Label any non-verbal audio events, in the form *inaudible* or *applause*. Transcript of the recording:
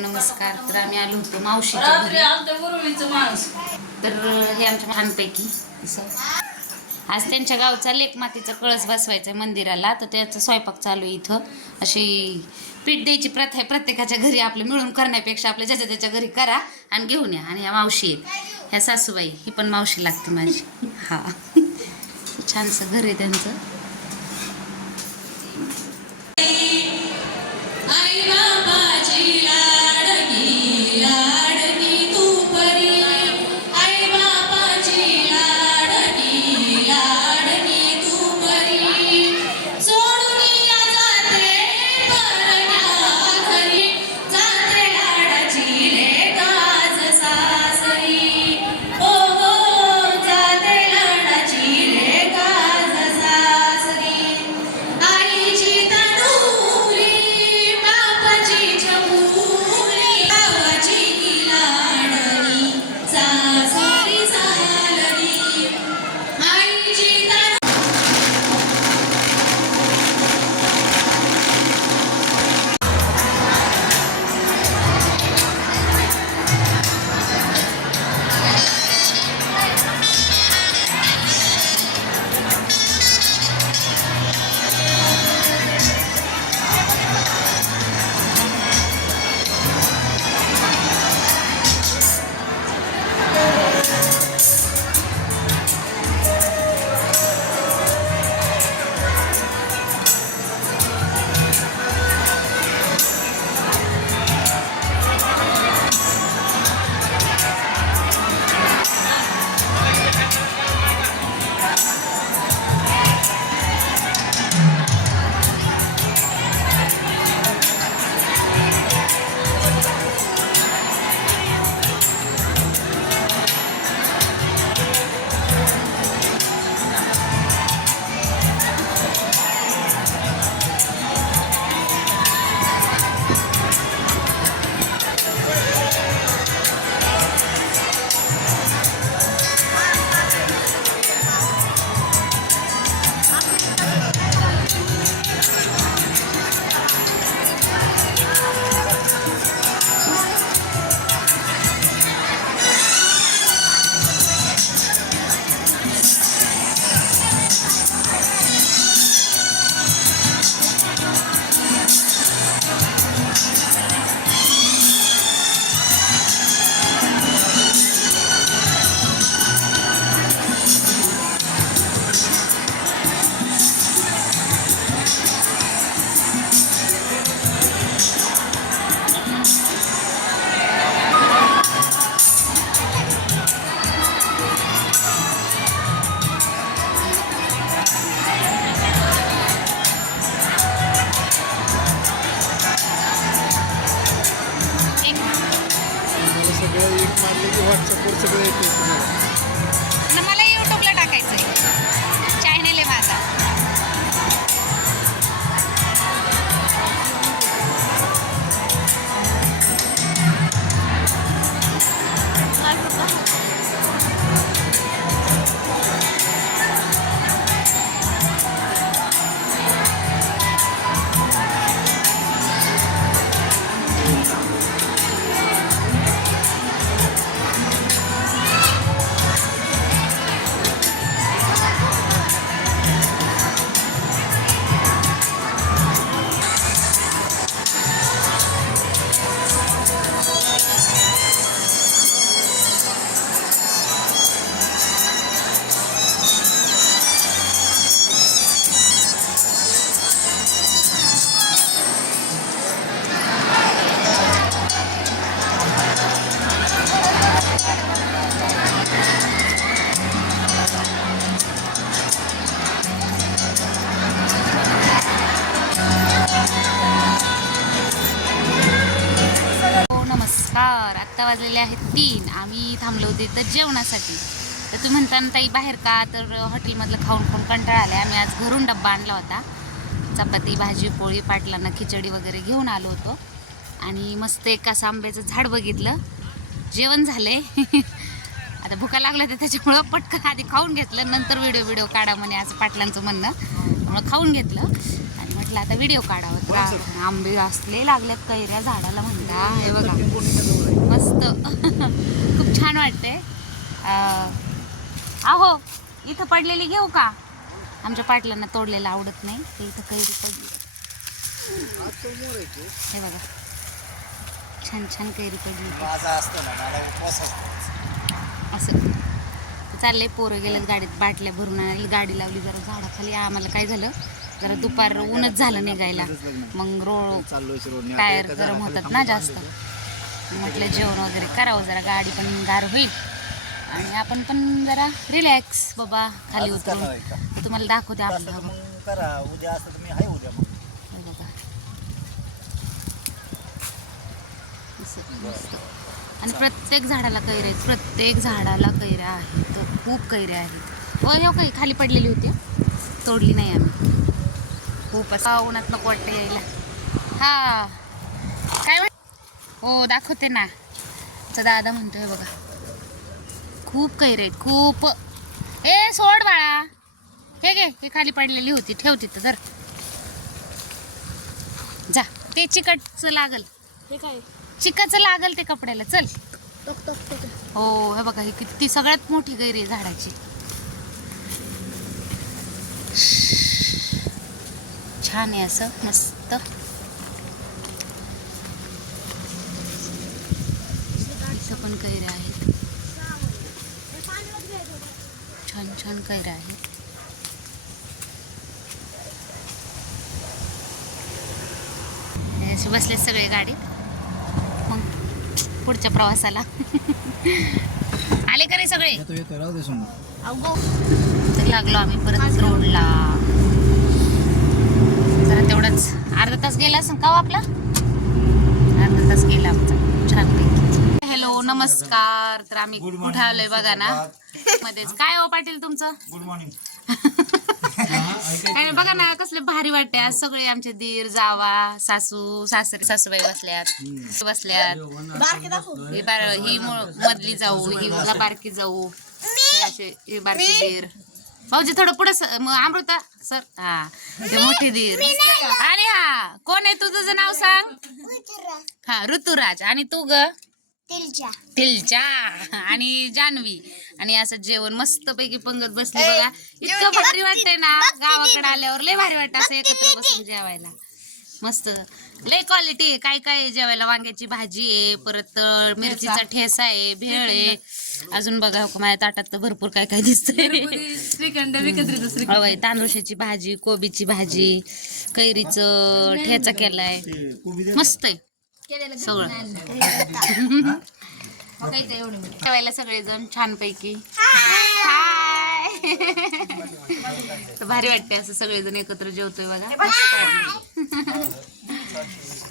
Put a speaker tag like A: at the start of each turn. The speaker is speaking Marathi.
A: नमस्कार तर आम्ही आलो होतो मावशीच्या
B: रात्री
A: घरी तर हे आमच्या लहानपैकी असं. आज त्यांच्या गावचा लेकमातीचा कळस बसवायचा मंदिराला. तर त्याचा स्वयंपाक चालू आहे इथं. अशी पीठ द्यायची प्रथा आहे. प्रत्येकाच्या घरी आपलं मिळून करण्यापेक्षा आपल्या ज्याच्या त्याच्या घरी करा आणि घेऊन या. आणि ह्या मावशी आहेत. ह्या सासूबाई ही पण मावशी लागते माझी. हा. छानसं घर आहे त्यांचं. आता आत्ता वाजलेले आहेत तीन. आम्ही थांबलो होते तर जेवणासाठी. तर तुम्ही म्हणता ना ताई बाहेर का? तर हॉटेलमधलं खाऊन खाऊन कंटाळा आला आम्ही आज घरून डब्बा आणला होता. चपाती भाजी पोळी पाटलांना खिचडी वगैरे घेऊन आलो होतो. आणि मस्त एक असं आंब्याचं झाड बघितलं. जेवण झालंय. *laughs* आता भुका लागल्या तर त्याच्यामुळं पटकन आधी खाऊन घेतलं. नंतर व्हिडिओ व्हिडिओ काढा म्हणे असं पाटलांचं म्हणणं. त्यामुळं खाऊन घेतलं. म्हटलं आता व्हिडिओ काढावा. आंबे असले लागल्यात कैऱ्या झाडाला म्हणता. हे बघा. मस्त. *laughs* खूप छान वाटते अहो इथं पडलेली घेऊ का? आमच्या पाटलांना तोडलेलं आवडत नाही ते इथं कैरी पडली. हे बघा. छान छान कैरी पडली. असं. चाललंय पोरं गेलं गाडीत बाटल्या भरून आणायला गाडी लावली जरा झाडाखाली. आम्हाला काय झालं? जरा दुपार ऊनच झालं निघायला. मग रोड टायर गरम होतात ना जास्त. म्हटलं जेवण वगैरे करावं जरा गाडी पण गार होईल. आणि आपण पण जरा रिलॅक्स बाबा खाली उतरून. तुम्हाला दाखवते
B: करा.
A: मस्त. आणि प्रत्येक झाडाला कैऱ्या आहेत. प्रत्येक झाडाला कैऱ्या आहेत. खूप कैऱ्या आहेत. हो काही खाली पडलेली होती. तोडली नाही आम्ही. खूप असं उन्हात नको वाटतं यायला. हा. काय म्हण हो दाखवते ना. तर दादा म्हणतोय बघा. खूप कैरे आहेत खूप. ए सोड बाळा. हे घे हे खाली पडलेली होती. ठेव तिथं धर. जा. ते चिकटचं लागल.
C: हे काय?
A: चिकाचं लागल ते कपड्याला. चल.
C: टक टक टक.
A: हो हे बघा ही किती सगळ्यात मोठी गैरी आहे झाडाची. छान आहे असं मस्त. इथं पण कैऱ्या आहेत. छान छान कैऱ्या आहेत. बसले सगळे गाडीत मग पुढच्या प्रवासाला. आले का रे सगळे? लागलो आम्ही परत रोडला. जरा तेवढाच. अर्धा तास गेला असं का हो आपला? अर्धा तास गेला आमचा. छानपैकी हॅलो नमस्कार. तर आम्ही कुठे आलोय बघा ना? मध्येच. काय हो पाटील तुमचं?
B: गुड मॉर्निंग
A: आणि बघा ना कसले भारी वाटते आज. सगळे आमचे दीर जावा सासू सासरे सासूबाई बसल्यात. बसल्यात. ही ही मधली जाऊ ही बारकी जाऊ. असे हे बारकी दीर. भाऊजी थोडं पुढे अमृता सर. हा. हे मोठी दीर. अरे हा. कोण आहे तुझं नाव सांग? हा ऋतुराज. आणि तू ग? तिलच्या आणि जान्हवी आणि असं जेवण मस्त पैकी पंगत बसली बघा. इतकं भारी वाटतंय ना गावाकडे आल्यावर लय भारी वाटतं असं एकत्र बसून जेवायला. मस्त. लय क्वालिटी आहे. काय काय आहे जेवायला? वांग्याची भाजी आहे परत अं, मिरचीचा ठेसा आहे भेळ आहे. अजून बघा हो, माझ्या ताटात तर भरपूर काय काय दिसतंय.
C: श्रीखंड
A: होय तांदूळशाची भाजी कोबीची भाजी कैरीचं ठेचा केलाय. मस्त आहे. सगळं. *laughs* जेवायला सगळेजण छानपैकी. *laughs* भारी वाटते असं सगळेजण एकत्र जेवतोय बघा. *laughs*